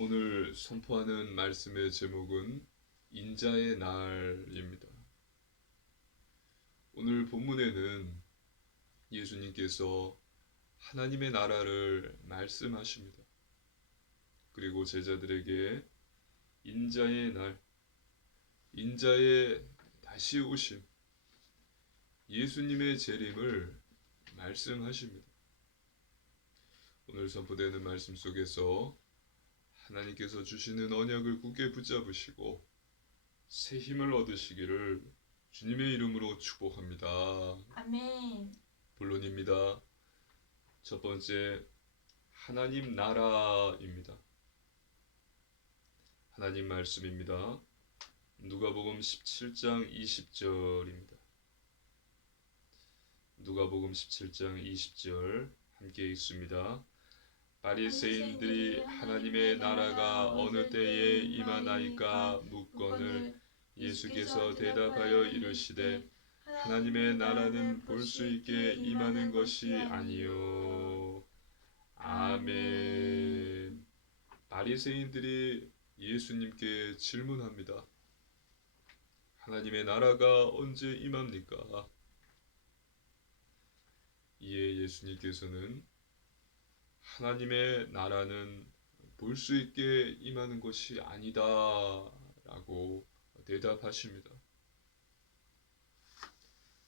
오늘 선포하는 말씀의 제목은 인자의 날입니다. 오늘 본문에는 예수님께서 하나님의 나라를 말씀하십니다. 그리고 제자들에게 인자의 날, 인자의 다시 오심, 예수님의 재림을 말씀하십니다. 오늘 선포되는 말씀 속에서 하나님께서 주시는 언약을 굳게 붙잡으시고 새 힘을 얻으시기를 주님의 이름으로 축복합니다. 아멘. 본론입니다. 첫 번째, 하나님 나라입니다. 하나님 말씀입니다. 누가복음 17장 20절입니다. 누가복음 17장 20절 함께 읽습니다. 바리새인들이 하나님의 나라가 어느 때에 임하나이까 묻거늘 예수께서 대답하여 이르시되 하나님의 나라는 볼 수 있게 임하는 것이 아니요. 아멘. 바리새인들이 예수님께 질문합니다. 하나님의 나라가 언제 임합니까? 이에 예수님께서는 하나님의 나라는 볼 수 있게 임하는 것이 아니다 라고 대답하십니다.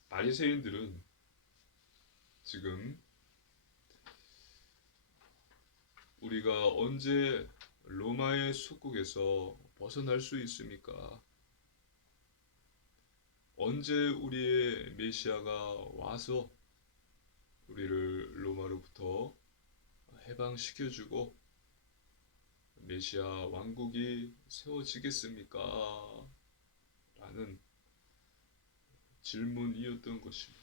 바리새인들은 지금 우리가 언제 로마의 속국에서 벗어날 수 있습니까? 언제 우리의 메시아가 와서 우리를 로마로부터 해방시켜주고 메시아 왕국이 세워지겠습니까? 라는 질문이었던 것입니다.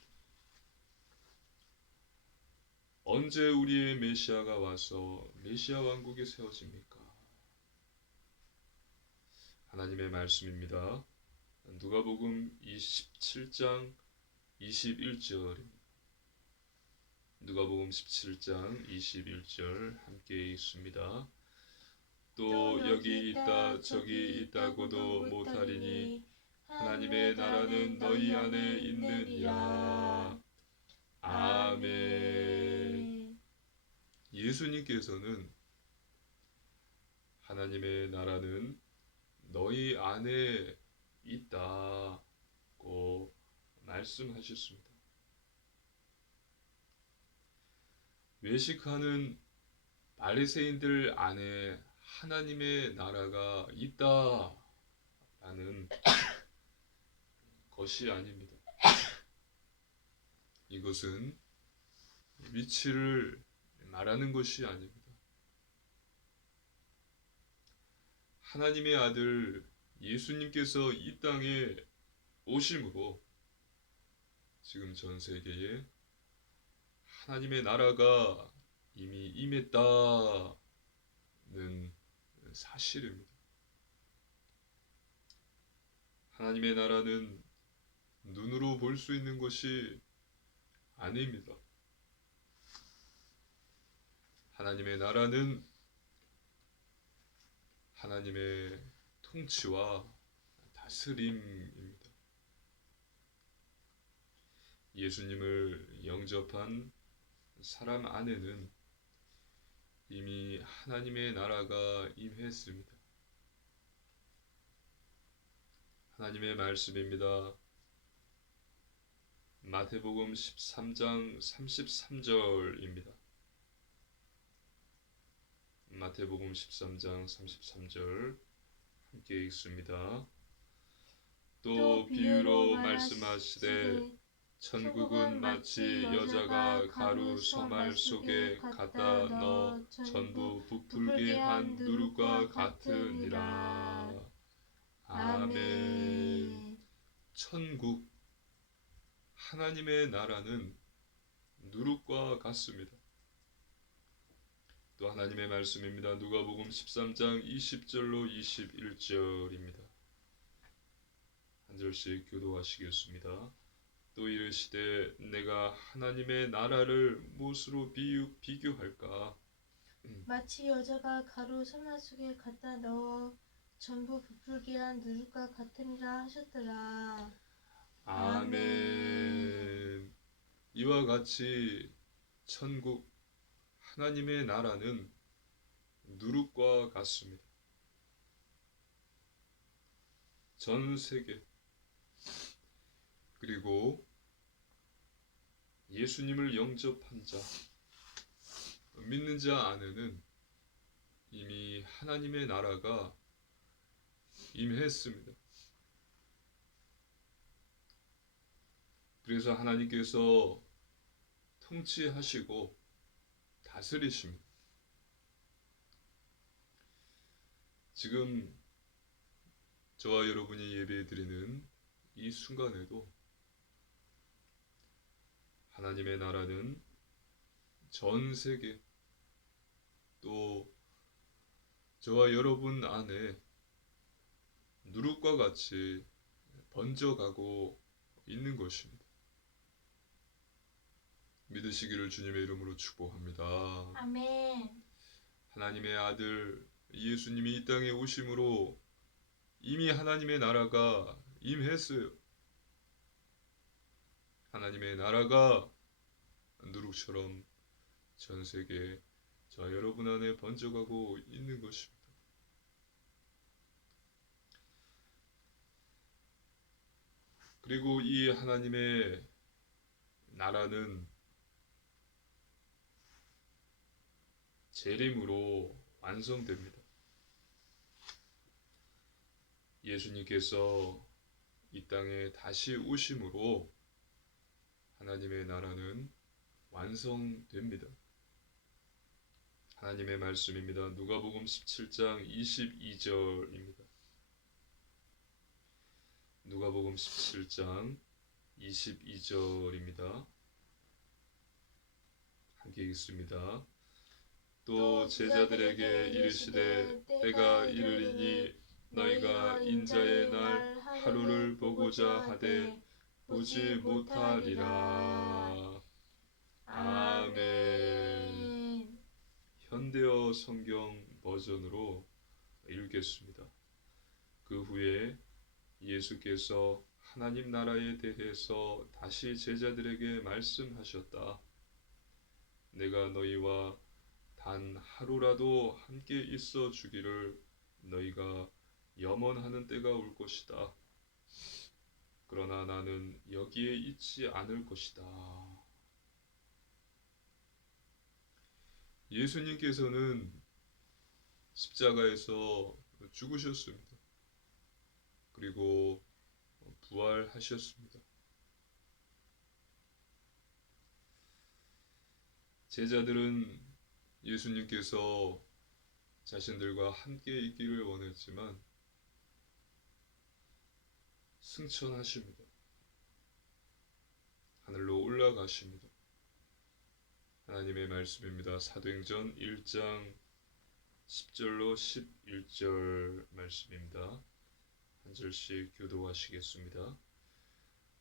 언제 우리의 메시아가 와서 메시아 왕국이 세워집니까? 하나님의 말씀입니다. 누가복음 27장 21절입니다. 누가복음 17장 21절 함께 읽습니다. 또 여기 있다 저기 있다고도 못하리니 하나님의 나라는 너희 안에 있느니라. 아멘. 예수님께서는 하나님의 나라는 너희 안에 있다고 말씀하셨습니다. 외식하는 바리새인들 안에 하나님의 나라가 있다라는 것이 아닙니다. 이것은 위치를 말하는 것이 아닙니다. 하나님의 아들 예수님께서 이 땅에 오심으로 지금 전 세계에 하나님의 나라가 이미 임했다는 사실입니다. 하나님의 나라는 눈으로 볼 수 있는 것이 아닙니다. 하나님의 나라는 하나님의 통치와 다스림입니다. 예수님을 영접한 사람 안에는 이미 하나님의 나라가 임했습니다. 하나님의 말씀입니다. 마태복음 13장 33절입니다. 마태복음 13장 33절 함께 읽습니다. 또 비유로 말씀하시되 천국은 마치 여자가 가루 서말 속에 갖다 넣어 전부 부풀게 한 누룩과 같으니라. 아멘. 천국, 하나님의 나라는 누룩과 같습니다. 또 하나님의 말씀입니다. 누가복음 13장 20절로 21절입니다. 한 절씩 교도하시겠습니다. 또 이르시되 내가 하나님의 나라를 무엇으로 비교할까? 마치 여자가 가루 소나 속에 갖다 넣어 전부 부풀게 한 누룩과 같으니라 하셨더라. 아멘. 이와 같이 천국 하나님의 나라는 누룩과 같습니다. 전 세계 그리고 예수님을 영접한 자, 믿는 자 안에는 이미 하나님의 나라가 임했습니다. 그래서 하나님께서 통치하시고 다스리십니다. 지금 저와 여러분이 예배드리는 이 순간에도 하나님의 나라는 전 세계 또 저와 여러분 안에 누룩과 같이 번져가고 있는 것입니다. 믿으시기를 주님의 이름으로 축복합니다. 아멘. 하나님의 아들 예수님이 이 땅에 오심으로 이미 하나님의 나라가 임했어요. 하나님의 나라가 누룩처럼 전 세계 저와 여러분 안에 번져가고 있는 것입니다. 그리고 이 하나님의 나라는 재림으로 완성됩니다. 예수님께서 이 땅에 다시 오심으로 하나님의 나라는 완성됩니다. 하나님의 말씀입니다. 누가복음 17장 22절입니다. 누가복음 17장 22절입니다. 함께 읽습니다. 또 제자들에게 이르시되 때가 이르리니 너희가 인자의 날 하루를 보고자 하되 보지 못하리라. 아멘. 현대어 성경 버전으로 읽겠습니다. 그 후에 예수께서 하나님 나라에 대해서 다시 제자들에게 말씀하셨다. 내가 너희와 단 하루라도 함께 있어 주기를 너희가 염원하는 때가 올 것이다. 그러나 나는 여기에 있지 않을 것이다. 예수님께서는 십자가에서 죽으셨습니다. 그리고 부활하셨습니다. 제자들은 예수님께서 자신들과 함께 있기를 원했지만 승천하십니다. 하늘로 올라가십니다. 하나님의 말씀입니다. 사도행전 1장 10절로 11절 말씀입니다. 한 절씩 교도하시겠습니다.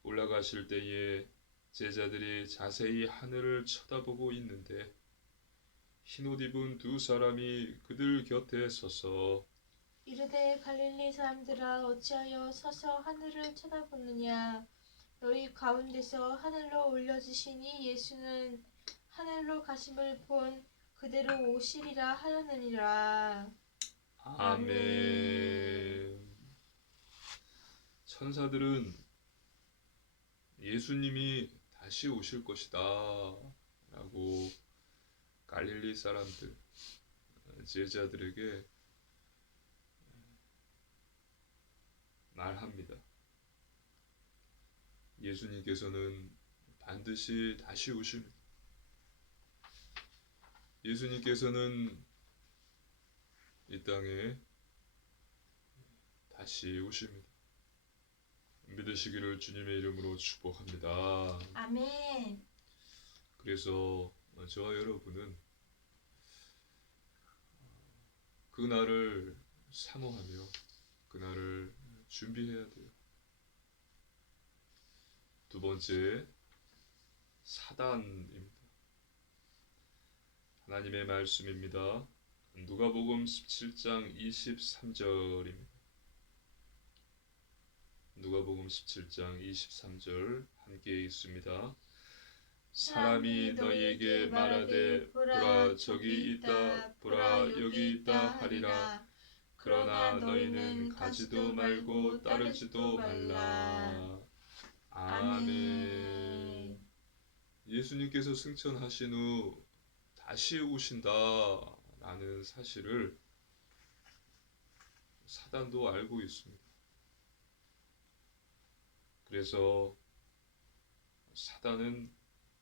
올라가실 때에 제자들이 자세히 하늘을 쳐다보고 있는데 흰옷 입은 두 사람이 그들 곁에 서서 이르되 갈릴리 사람들아 어찌하여 서서 하늘을 쳐다보느냐. 너희 가운데서 하늘로 올려지시니 예수는 하늘로 가심을 본 그대로 오시리라 하였느니라. 아멘. 천사들은 예수님이 다시 오실 것이다 라고 갈릴리 사람들, 제자들에게 말합니다. 예수님께서는 반드시 다시 오십니다. 예수님께서는 이 땅에 다시 오십니다. 믿으시기를 주님의 이름으로 축복합니다. 아멘. 그래서 저와 여러분은 그 날을 사모하며 그 날을 준비해야 돼요. 두 번째, 사단입니다. 하나님의 말씀입니다. 누가복음 17장 23절입니다. 누가복음 17장 23절 함께 읽습니다. 사람이 너희에게 말하되 보라 저기 있다 보라 여기 있다 하리라. 그러나 너희는 가지도 말고 따르지도 말라. 아멘. 예수님께서 승천하신 후 다시 오신다라는 사실을 사단도 알고 있습니다. 그래서 사단은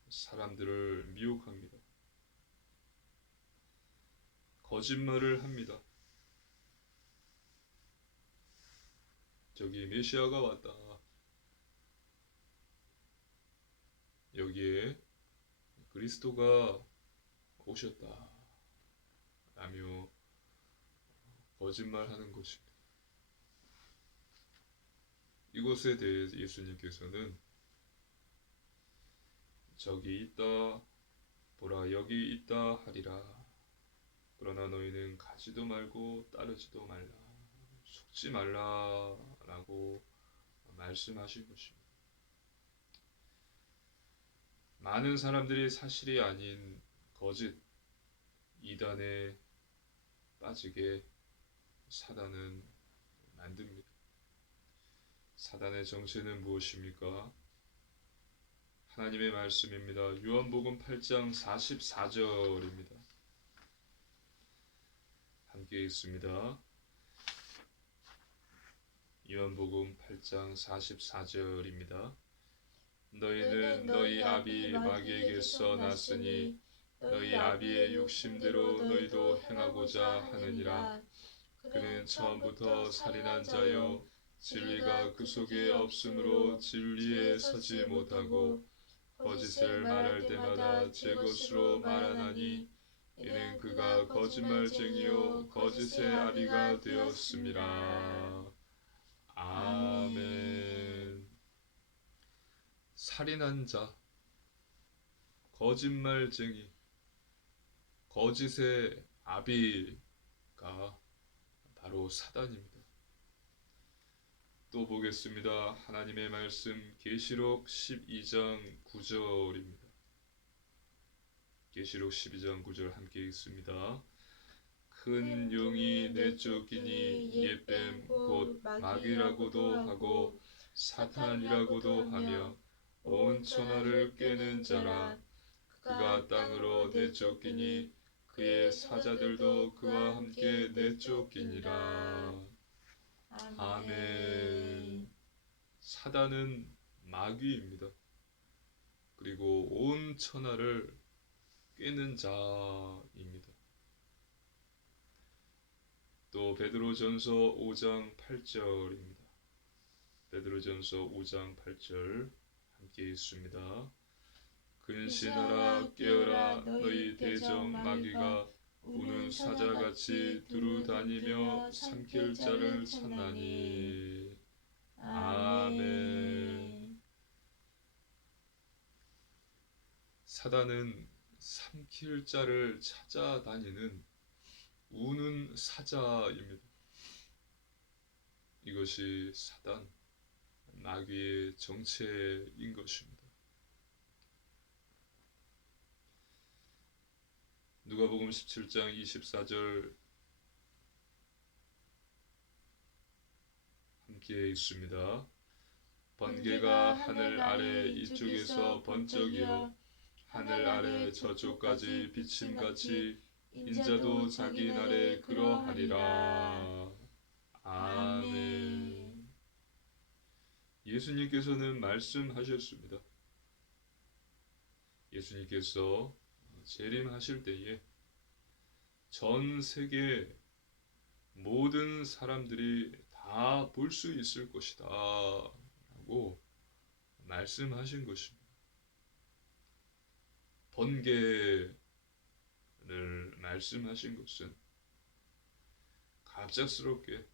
사람들을 미혹합니다. 거짓말을 합니다. 저기 메시아가 왔다. 여기에 그리스도가 오셨다. 라며 거짓말하는 것입니다. 이것에 대해 예수님께서는 저기 있다 보라 여기 있다 하리라. 그러나 너희는 가지도 말고 따르지도 말라. 속지 말라라고 말씀하신 것입니다. 많은 사람들이 사실이 아닌 거짓 이단에 빠지게 사단은 만듭니다. 사단의 정체는 무엇입니까? 하나님의 말씀입니다. 요한복음 8장 44절입니다. 함께 읽습니다. 요한복음 8장 44절입니다. 너희는 너희 아비 마귀에게서 났으니 너희 아비의 욕심대로 너희도 행하고자 하느니라. 그는 처음부터 살인한 자요 진리가 그 속에 없으므로 진리에 서지 못하고 거짓을 말할 때마다 제 것으로 말하나니 이는 그가 거짓말쟁이요 거짓의 아비가 되었음이라. 아멘. 살인한 자, 거짓말쟁이, 거짓의 아비가 바로 사단입니다. 또 보겠습니다. 하나님의 말씀 계시록 12장 9절입니다. 계시록 12장 9절 함께 읽습니다. 큰 용이 내쫓기니 옛뱀 곧 마귀라고도 하고 사탄이라고도 하며 온 천하를 꿰는 자라. 그가 땅으로 내쫓기니 그의 사자들도 그와 함께 내쫓기니라. 아멘. 사단은 마귀입니다. 그리고 온 천하를 꿰는 자입니다. 또 베드로전서 5장 8절입니다. 베드로전서 5장 8절 함께 읽습니다. 근신하라 깨어라 너희 대적 마귀가 우는 사자같이 두루다니며 삼킬 자를 찾나니. 아멘. 사단은 삼킬 자를 찾아다니는 우는 사자입니다. 이것이 사단, 마귀의 정체인 것입니다. 누가복음 17장 24절 함께 읽습니다. 번개가 하늘 아래 이쪽에서 번쩍이어 하늘 아래 저쪽까지 비침같이 인자도 자기 날에 그러하리라. 아멘. 예수님께서는 말씀하셨습니다. 예수님께서 재림하실 때에 전 세계 모든 사람들이 다 볼 수 있을 것이다 라고 말씀하신 것입니다. 번개를 말씀하신 것은 갑작스럽게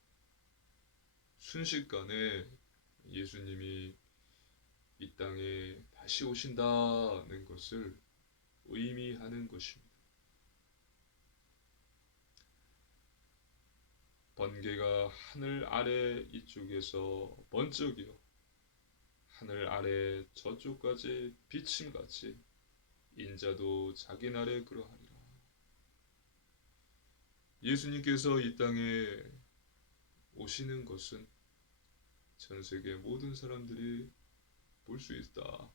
순식간에 예수님이 이 땅에 다시 오신다는 것을 의미하는 것입니다. 번개가 하늘 아래 이쪽에서 번쩍이요 하늘 아래 저쪽까지 비침같이 인자도 자기 날에 그러하리라. 예수님께서 이 땅에 오시는 것은 전 세계 모든 사람들이 볼 수 있다.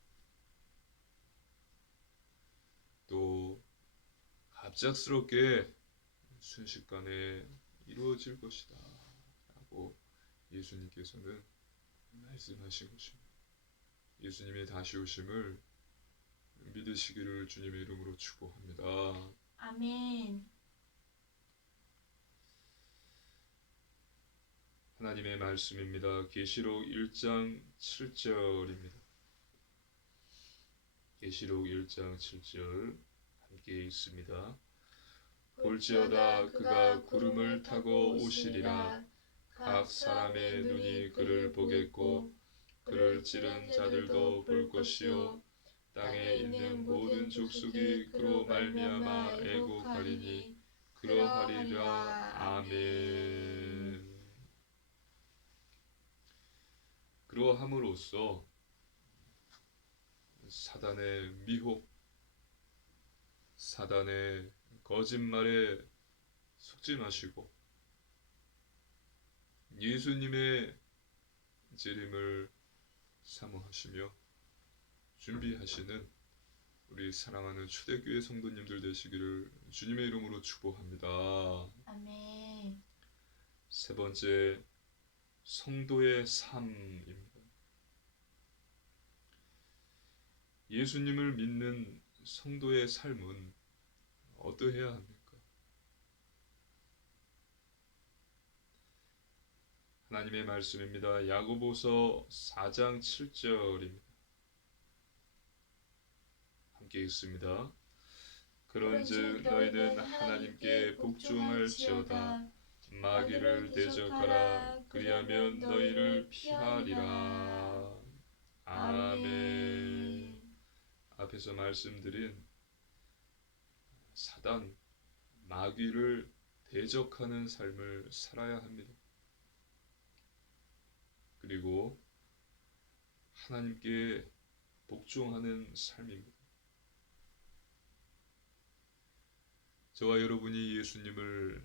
또 갑작스럽게 순식간에 이루어질 것이다. 라고 예수님께서는 말씀하신 것입니다. 예수님의 다시 오심을 믿으시기를 주님의 이름으로 축복합니다. 아멘. 하나님의 말씀입니다. 계시록 1장 7절입니다. 계시록 1장 7절 함께 읽습니다. 볼지어다 그가 구름을 타고 오시리라. 각 사람의 눈이 그를 보겠고 그를 찌른 자들도 볼 것이요 땅에 있는 모든 족속이 그로 말미암아 애곡하리니 그러하리라. 아멘. 그러함으로써 사단의 미혹, 사단의 거짓말에 속지 마시고 예수님의 재림을 사모하시며 준비하시는 우리 사랑하는 초대교회 성도님들 되시기를 주님의 이름으로 축복합니다. 아멘. 세 번째, 성도의 삶입니다. 예수님을 믿는 성도의 삶은 어떠해야 합니까? 하나님의 말씀입니다. 야고보서 4장 7절입니다. 함께 읽습니다. 그런즉 너희는 하나님께 복종할지어다. 마귀를 대적하라. 그리하면 너희를 피하리라. 아멘. 앞에서 말씀드린 사단, 마귀를 대적하는 삶을 살아야 합니다. 그리고 하나님께 복종하는 삶입니다. 저와 여러분이 예수님을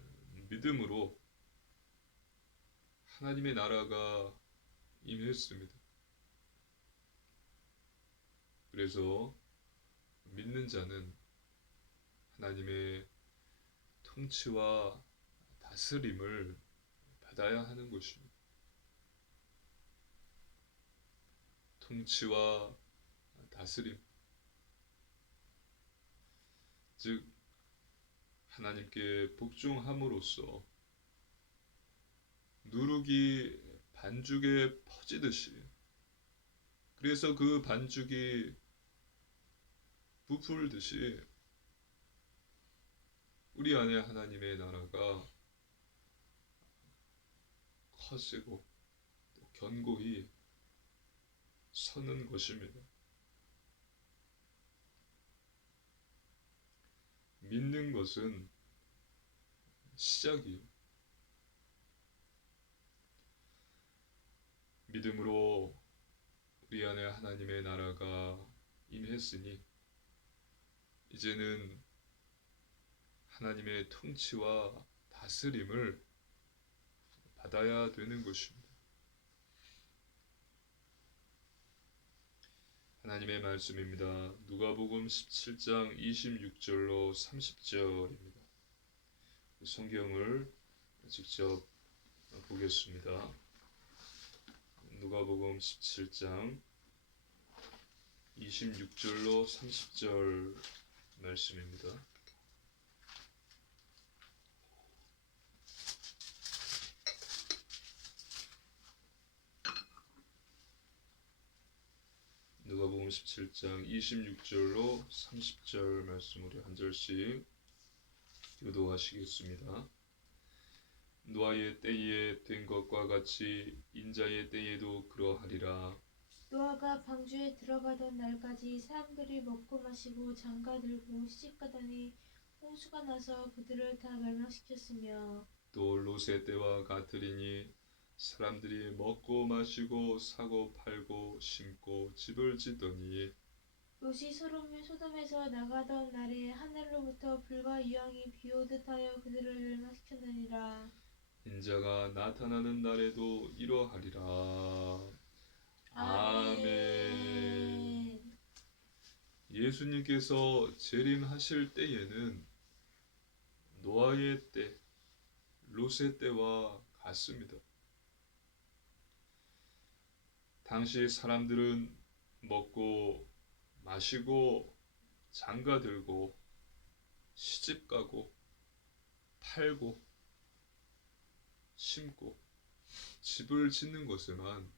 믿음으로 하나님의 나라가 임했습니다. 그래서 믿는 자는 하나님의 통치와 다스림을 받아야 하는 것입니다. 통치와 다스림, 즉 하나님께 복종함으로써 누룩이 반죽에 퍼지듯이, 그래서 그 반죽이 부풀듯이 우리 안에 하나님의 나라가 커지고 또 견고히 서는 것입니다. 믿는 것은 시작이요. 믿음으로 우리 안에 하나님의 나라가 임했으니 이제는 하나님의 통치와 다스림을 받아야 되는 것입니다. 하나님의 말씀입니다. 누가복음 17장 26절로 30절입니다. 성경을 직접 보겠습니다. 누가복음 17장 26절로 30절 말씀입니다. 누가복음 17장 26절로 30절 말씀 우리 한 절씩 교도하시겠습니다. 노아의 때에 된 것과 같이 인자의 때에도 그러하리라. 노아가 방주에 들어가던 날까지 사람들이 먹고 마시고 장가 들고 시집가더니 홍수가 나서 그들을 다 멸망시켰으며 또 롯의 때와 같으리니 사람들이 먹고 마시고 사고 팔고 심고 집을 짓더니 롯이 소돔에서 나가던 날에 하늘로부터 불과 유황이 비오듯 하여 그들을 멸망시켰느니라. 인자가 나타나는 날에도 이러하리라. 아멘. 아멘. 예수님께서 재림하실 때에는 노아의 때, 롯의 때와 같습니다. 당시 사람들은 먹고 마시고 장가들고 시집가고 팔고 심고 집을 짓는 것에만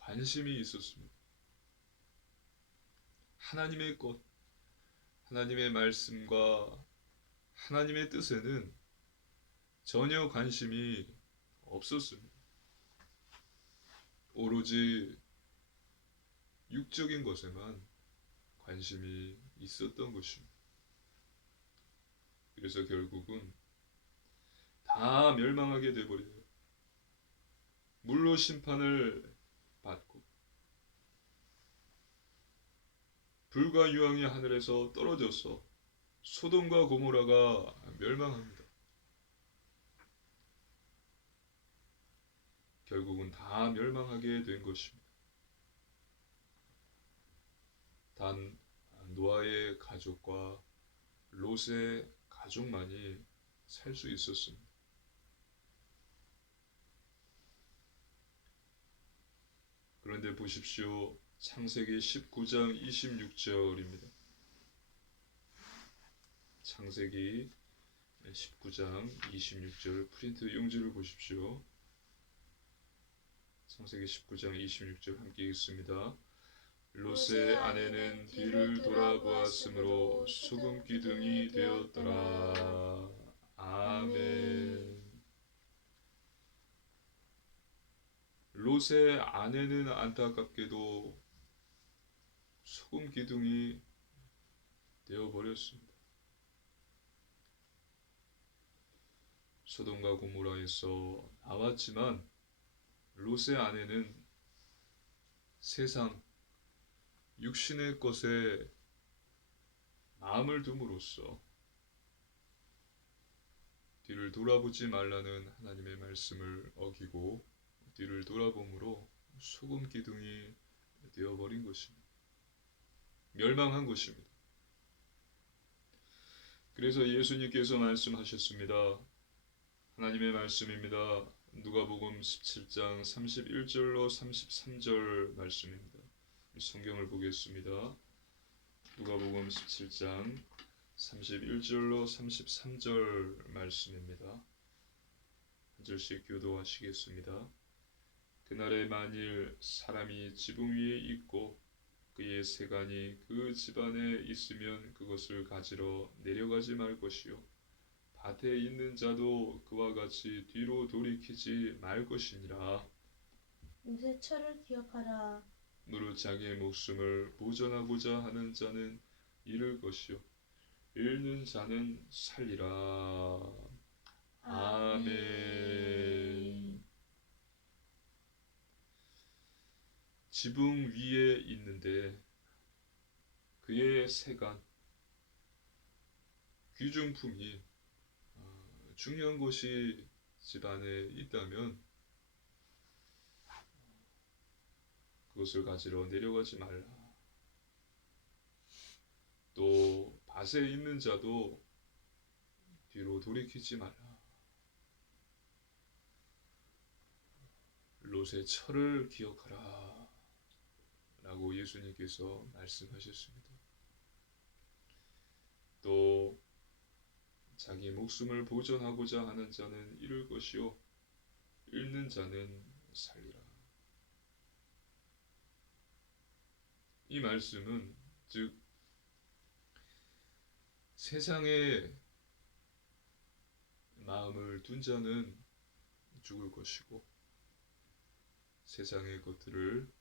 관심이 있었습니다. 하나님의 것, 하나님의 말씀과 하나님의 뜻에는 전혀 관심이 없었습니다. 오로지 육적인 것에만 관심이 있었던 것입니다. 그래서 결국은 다 멸망하게 되어버려요. 물로 심판을 받고 불과 유황이 하늘에서 떨어져서 소돔과 고모라가 멸망합니다. 결국은 다 멸망하게 된 것입니다. 단 노아의 가족과 롯의 가족만이 살 수 있었습니다. 그런데 보십시오. 창세기 19장 26절입니다. 창세기 19장 26절 프린트 용지를 보십시오. 창세기 19장 26절 함께 읽습니다. 롯의 아내는 뒤를 돌아보았으므로 소금 기둥이 되었더라. 아멘. 롯의 아내는 안타깝게도 소금 기둥이 되어버렸습니다. 소돔과 고모라에서 나왔지만 롯의 아내는 세상 육신의 것에 마음을 둠으로써 뒤를 돌아보지 말라는 하나님의 말씀을 어기고 뒤를 돌아봄으로 소금 기둥이 되어버린 것입니다. 멸망한 것입니다. 그래서 예수님께서 말씀하셨습니다. 하나님의 말씀입니다. 누가복음 17장 31절로 33절 말씀입니다. 성경을 보겠습니다. 누가복음 17장 31절로 33절 말씀입니다. 한 절씩 교도하시겠습니다. 그날에 만일 사람이 지붕 위에 있고 그의 세간이 그 집안에 있으면 그것을 가지러 내려가지 말 것이요 밭에 있는 자도 그와 같이 뒤로 돌이키지 말 것이니라. 롯의 철을 기억하라. 무릇 자기의 목숨을 보존하고자 하는 자는 잃을 것이요 잃는 자는 살리라. 아멘. 지붕 위에 있는데 그의 세간, 귀중품이 중요한 것이 집안에 있다면 그것을 가지러 내려가지 말라. 또 밭에 있는 자도 뒤로 돌이키지 말라. 롯의 철을 기억하라 라고 예수님께서 말씀하셨습니다. 또 자기 목숨을 보존하고자 하는 자는 잃을 것이요 잃는 자는 살리라. 이 말씀은 즉 세상에 마음을 둔 자는 죽을 것이고 세상의 것들을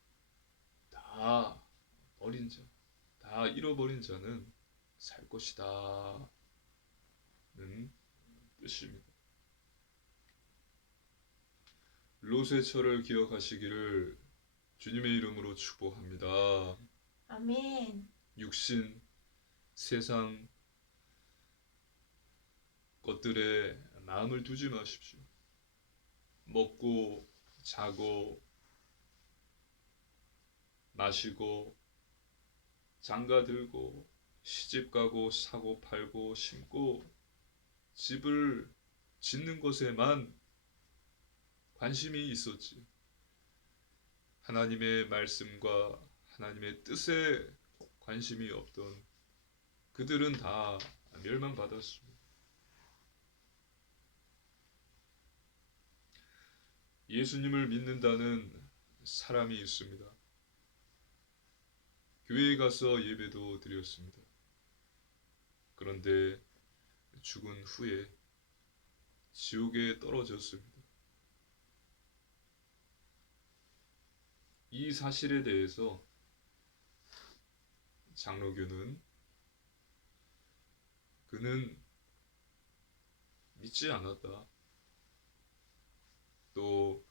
다 버린 자, 다 잃어버린 자는 살 것이다 는 뜻입니다. 롯의 철을 기억하시기를 주님의 이름으로 축복합니다. 아멘. 육신, 세상 것들에 마음을 두지 마십시오. 먹고 자고 마시고 장가 들고 시집 가고 사고 팔고 심고 집을 짓는 것에만 관심이 있었지. 하나님의 말씀과 하나님의 뜻에 관심이 없던 그들은 다 멸망받았습니다. 예수님을 믿는다는 사람이 있습니다. 교회에 가서 예배도 드렸습니다. 그런데 죽은 후에 지옥에 떨어졌습니다. 이 사실에 대해서 장로교는 그는 믿지 않았다. 또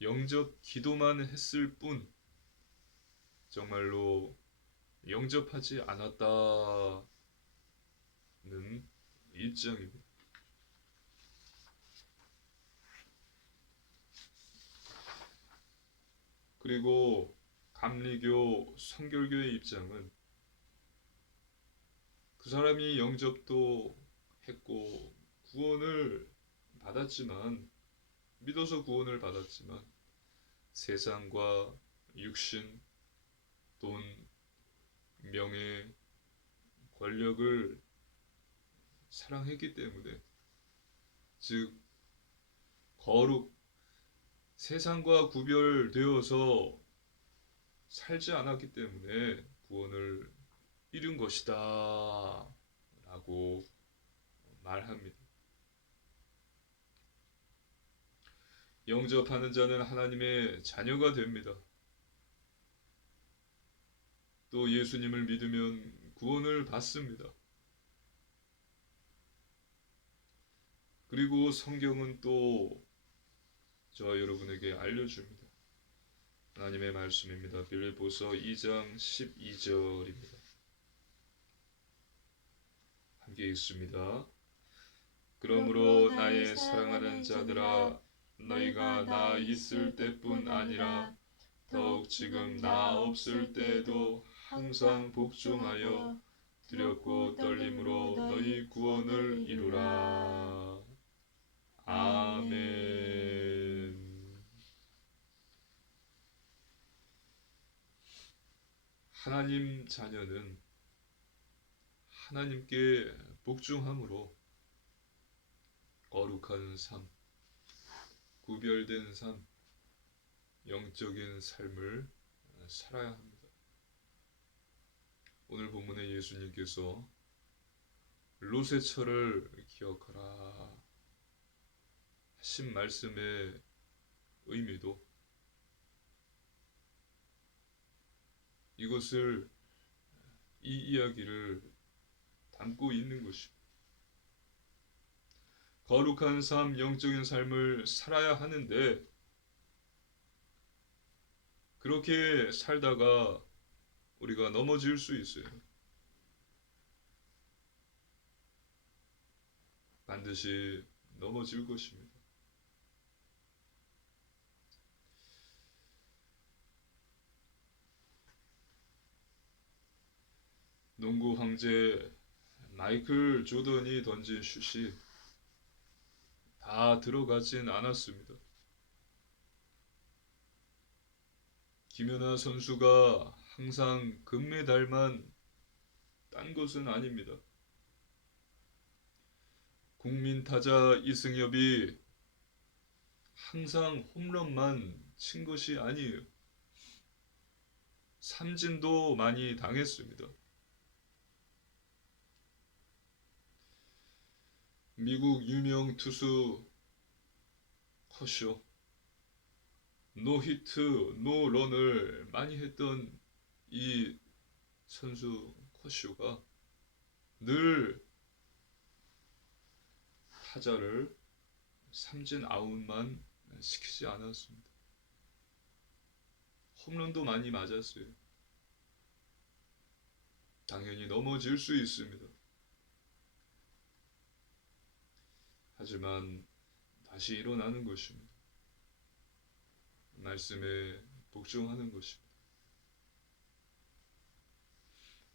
영접 기도만 했을 뿐 정말로 영접하지 않았다는 입장입니다. 그리고 감리교 성결교의 입장은 그 사람이 영접도 했고 구원을 받았지만 믿어서 구원을 받았지만 세상과 육신, 돈, 명예, 권력을 사랑했기 때문에 즉 세상과 구별되어서 살지 않았기 때문에 구원을 잃은 것이다 라고 말합니다. 영접하는 자는 하나님의 자녀가 됩니다. 또 예수님을 믿으면 구원을 받습니다. 그리고 성경은 또 저와 여러분에게 알려줍니다. 하나님의 말씀입니다. 빌립보서 2장 12절입니다. 함께 읽습니다. 그러므로 나의 사랑하는 자들아 너희가 나 있을 때뿐 아니라 더욱 지금 나 없을 때에도 항상 복종하여 두렵고 떨림으로 너희 구원을 이루라. 아멘. 하나님 자녀는 하나님께 복종함으로 거룩한 삶, 구별된 삶, 영적인 삶을 살아야 합니다. 오늘 본문에 예수님께서 롯의 철을 기억하라 하신 말씀의 의미도 이 이야기를 담고 있는 것입니다. 거룩한 삶, 영적인 삶을 살아야 하는데 그렇게 살다가 우리가 넘어질 수 있어요. 반드시 넘어질 것입니다. 농구 황제 마이클 조던이 던진 슛이 다 들어가진 않았습니다. 김연아 선수가 항상 금메달만 딴 것은 아닙니다. 국민타자 이승엽이 항상 홈런만 친 것이 아니에요. 삼진도 많이 당했습니다. 미국 유명 투수 커쇼 노히트 노런을 많이 했던 이 선수 커쇼가 늘 타자를 삼진 아웃만 시키지 않았습니다. 홈런도 많이 맞았어요. 당연히 넘어질 수 있습니다. 하지만 다시 일어나는 것입니다. 말씀에 복종하는 것입니다.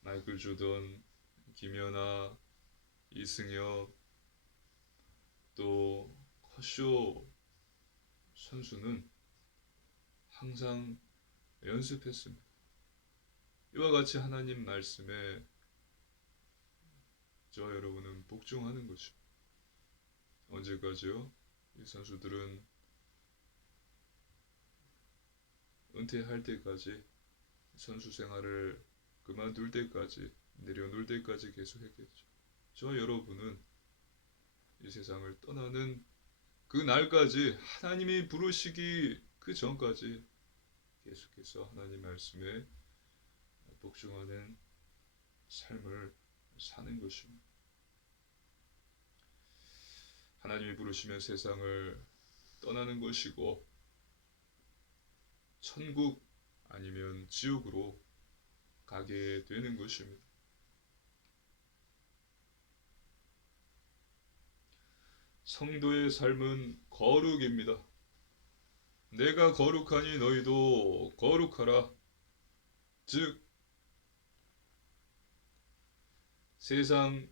마이클 조던, 김연아, 이승엽, 또 커쇼 선수는 항상 연습했습니다. 이와 같이 하나님 말씀에 저와 여러분은 복종하는 것입니다. 언제까지요? 이 선수들은 은퇴할 때까지, 선수 생활을 그만둘 때까지, 내려놓을 때까지 계속했겠죠. 저와 여러분은 이 세상을 떠나는 그 날까지, 하나님이 부르시기 그 전까지 계속해서 하나님 말씀에 복종하는 삶을 사는 것입니다. 하나님이 부르시면 세상을 떠나는 것이고, 천국 아니면 지옥으로 가게 되는 것입니다. 성도의 삶은 거룩입니다. 내가 거룩하니 너희도 거룩하라. 즉, 세상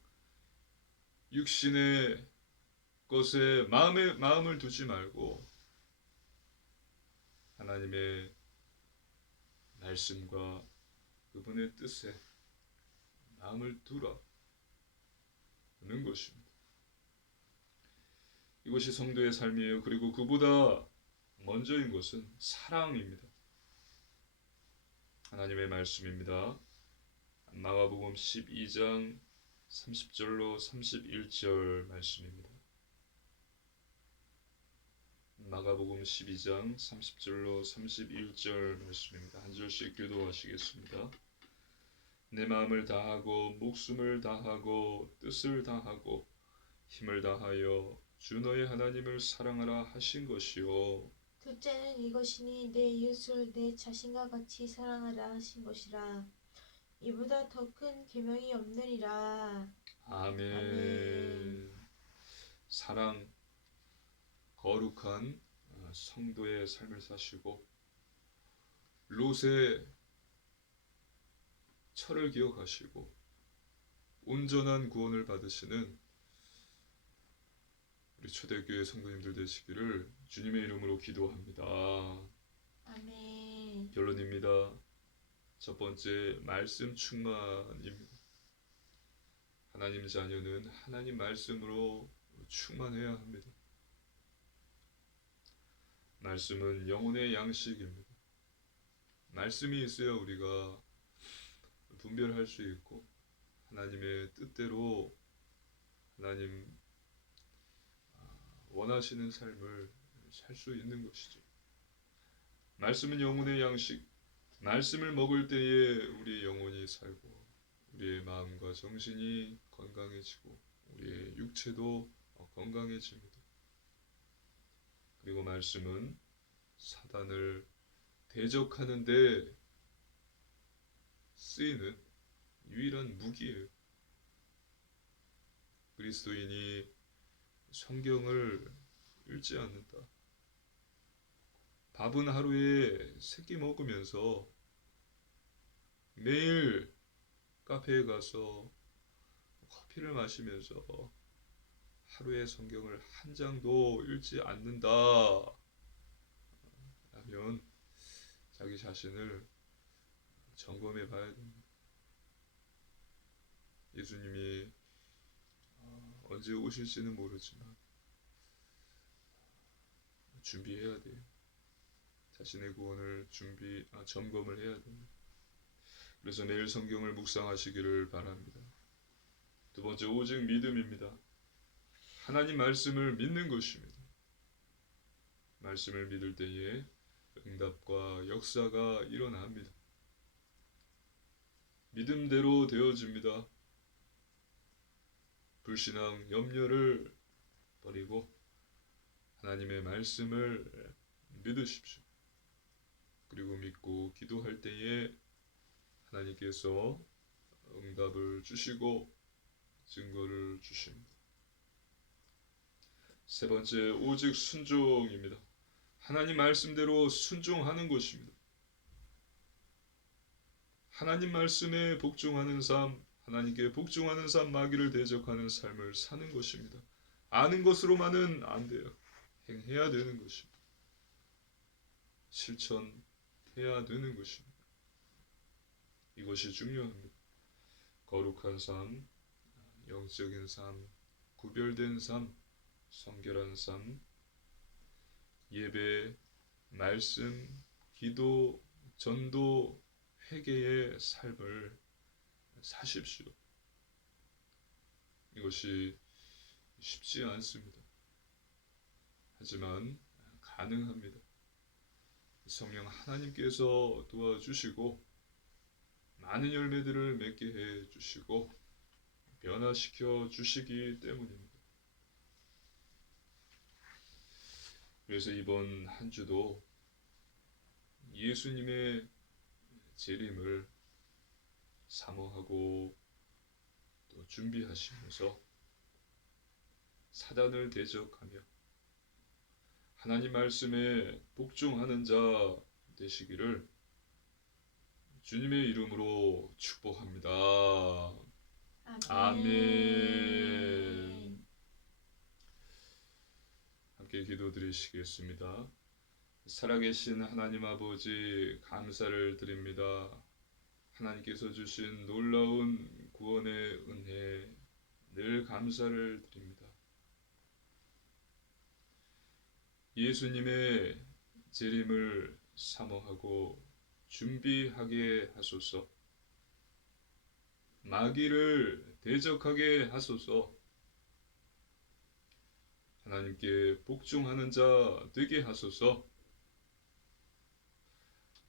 육신의 것에 마음을 두지 말고 하나님의 말씀과 그분의 뜻에 마음을 두라는 것입니다. 이것이 성도의 삶이에요. 그리고 그보다 먼저인 것은 사랑입니다. 하나님의 말씀입니다. 마가복음 12장 30절로 31절 말씀입니다. 마가복음 12장 30절로 31절 말씀입니다. 한 절씩 교도하시겠습니다. 내 마음을 다하고 목숨을 다하고 뜻을 다하고 힘을 다하여 주 너의 하나님을 사랑하라 하신 것이요. 둘째는 이것이니 내 이웃을 내 자신과 같이 사랑하라 하신 것이라. 이보다 더 큰 계명이 없느니라. 아멘. 아멘. 사랑, 거룩한 성도의 삶을 사시고 롯의 철을 기억하시고 온전한 구원을 받으시는 우리 초대교회 성도님들 되시기를 주님의 이름으로 기도합니다. 아멘. 결론입니다. 첫 번째, 말씀 충만입니다. 하나님 자녀는 하나님 말씀으로 충만해야 합니다. 말씀은 영혼의 양식입니다. 말씀이 있어야 우리가 분별할 수 있고 하나님의 뜻대로 하나님 원하시는 삶을 살 수 있는 것이죠. 말씀은 영혼의 양식. 말씀을 먹을 때에 우리의 영혼이 살고 우리의 마음과 정신이 건강해지고 우리의 육체도 건강해집니다. 그리고 말씀은 사단을 대적하는 데 쓰이는 유일한 무기예요. 그리스도인이 성경을 읽지 않는다. 밥은 하루에 3끼 먹으면서 매일 카페에 가서 커피를 마시면서 하루에 성경을 한 장도 읽지 않는다 라면 자기 자신을 점검해 봐야 됩니다. 예수님이 언제 오실지는 모르지만 준비해야 돼요. 자신의 구원을 점검을 해야 됩니다. 그래서 매일 성경을 묵상하시기를 바랍니다. 두 번째, 오직 믿음입니다. 하나님 말씀을 믿는 것입니다. 말씀을 믿을 때에 응답과 역사가 일어납니다. 믿음대로 되어집니다. 불신앙, 염려를 버리고 하나님의 말씀을 믿으십시오. 그리고 믿고 기도할 때에 하나님께서 응답을 주시고 증거를 주십니다. 세 번째, 오직 순종입니다. 하나님 말씀대로 순종하는 것입니다. 하나님 말씀에 복종하는 삶, 하나님께 복종하는 삶, 마귀를 대적하는 삶을 사는 것입니다. 아는 것으로만은 안 돼요. 행해야 되는 것입니다. 실천해야 되는 것입니다. 이것이 중요합니다. 거룩한 삶, 영적인 삶, 구별된 삶, 성결한 삶, 예배, 말씀, 기도, 전도, 회개의 삶을 사십시오. 이것이 쉽지 않습니다. 하지만 가능합니다. 성령 하나님께서 도와주시고 많은 열매들을 맺게 해 주시고 변화시켜 주시기 때문입니다. 그래서 이번 한 주도 예수님의 재림을 사모하고 또 준비하시면서 사단을 대적하며 하나님 말씀에 복종하는 자 되시기를 주님의 이름으로 축복합니다. 아멘. 함께 기도드리시겠습니다. 살아계신 하나님 아버지, 감사를 드립니다. 하나님께서 주신 놀라운 구원의 은혜 늘 감사를 드립니다. 예수님의 재림을 사모하고 준비하게 하소서. 마귀를 대적하게 하소서. 하나님께 복종하는 자 되게 하소서.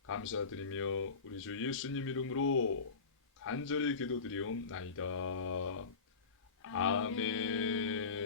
감사드리며 우리 주 예수님 이름으로 간절히 기도드리옵나이다. 아멘.